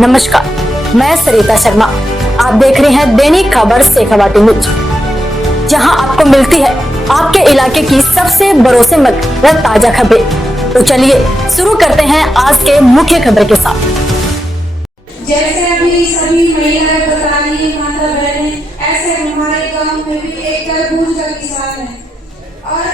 नमस्कार, मैं सरिता शर्मा। आप देख रहे हैं दैनिक खबर शेखावाटी न्यूज, जहां आपको मिलती है आपके इलाके की सबसे भरोसेमंद व ताजा खबरें। तो चलिए शुरू करते हैं आज के मुख्य खबर के साथ। जैसे अभी सभी महिलाएं बता रही माता बहनें, ऐसे हमारे गांव में भी एक तरबूज का किसान है और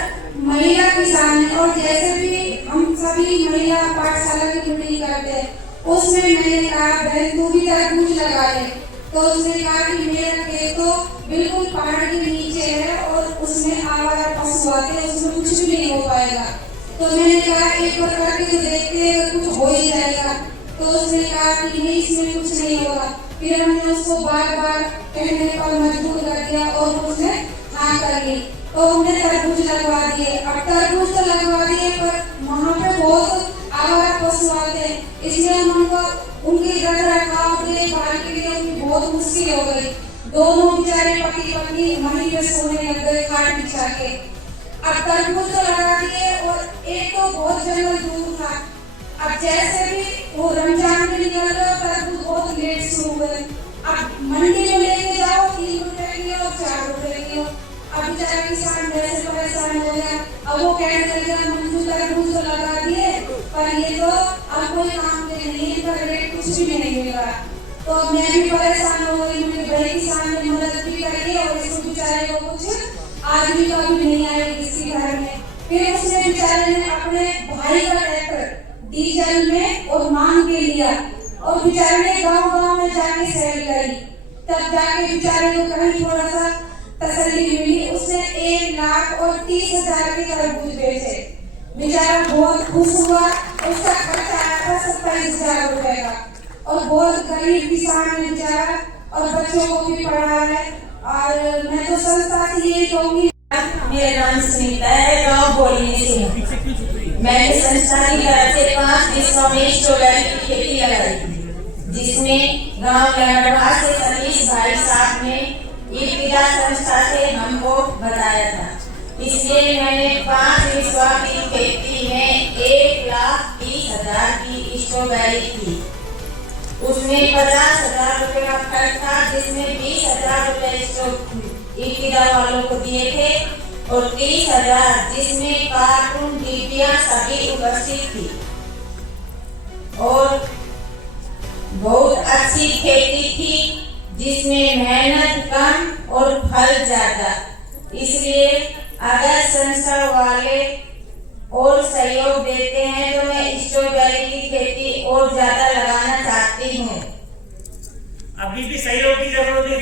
महिला किसान है। और जैसे भी हम सभी महिला पाठशाला की मीटिंग करते हैं, उसमें मैंने कहा बहन तू भी तरबूज लगा ले। तो उसने कहा कि मेरा खेत तो बिल्कुल पहाड़ के नीचे है और उसमें आवारा पशु आते हैं, उसमें कुछ भी नहीं हो पाएगा। तो मैंने कहा एक बार करके तो देखते हैं, कुछ हो ही जाएगा। तो उसने कहा कि नहीं, इसमें कुछ नहीं होगा। फिर हमने उसको बार बार कहने पर मजबूर कर दिया और उसने हाँ कर ली। तो हमने तरबूज लगवा दिए। अब तरबूज तो लगवा दिए पर वहाँ पे बहुत आवारा पशु आते हैं, इसलिए हम उनको उनके रख रखाव के लिए के लिए उनकी बहुत मुश्किल हो गई। दोनों बेचारे पति पत्नी वहीं पे सोने लग गए खाट बिछा के। अब तरबूज तो लगा दिए और एक तो बहुत जंगल दूर था। अब जैसे भी वो रमजान में निकल गए, तरबूज बहुत लेट शुरू हुए। अब मंडी में लेके जाओ 3 रुपए की और 4 रुपए की। अब बेचारा किसान वैसे परेशान हो गया। अब वो कहने लगा मंजू तरबूज तो लगा दिए पर ये तो अब कोई काम के नहीं, पर रेट कुछ भी नहीं मिल रहा। तो अब मैं भी परेशान हो गई। मेरे बड़े किसान ने मदद भी करी और इसको बेचारे को कुछ आदमी का भी नहीं आया किसी घर में। फिर उसने बेचारे ने अपने भाई का ट्रैक्टर डीजल में और मांग के लिया और बेचारे ने गांव-गांव में जाके सेल करी। तब जाके बेचारे को कहीं थोड़ा सा तसल्ली मिली। उसने 1,30,000 के तरबूज बेचे। बेचारा बहुत खुश हुआ। उसका खर्चा आया था 27,000 रुपए का और बहुत गरीब किसान है बेचारा और बच्चों को भी पढ़ा है। और मैं तो संस्था से यही कहूँगी, मेरा नाम सुनीता है, गाँव बोलने से हूँ। मैंने संस्था की तरफ से 5 हिस्सों में स्ट्रॉबेरी की खेती लगाई थी, जिसमें गाँव लहरवा से सतीश भाई साहब ने इब्तिदा संस्था से हमको बताया था। इसलिए मैंने 5 हिस्सों की खेती में 1,30,000 की स्ट्रॉबेरी की। उसमें 50,000 रुपए का खर्च था, जिसमें 20,000 रुपए इब्तिदा वालों को दिए थे और 30,000 जिसमें कार्टून डिबिया सभी उपस्थित थी। और बहुत अच्छी खेती थी, जिसमें मेहनत कम और फल ज्यादा। इसलिए अगर संस्था वाले और सहयोग देते हैं तो मैं स्ट्रॉबेरी की खेती और ज्यादा लगाना चाहती हूँ। अभी भी सहयोग की जरूरत है।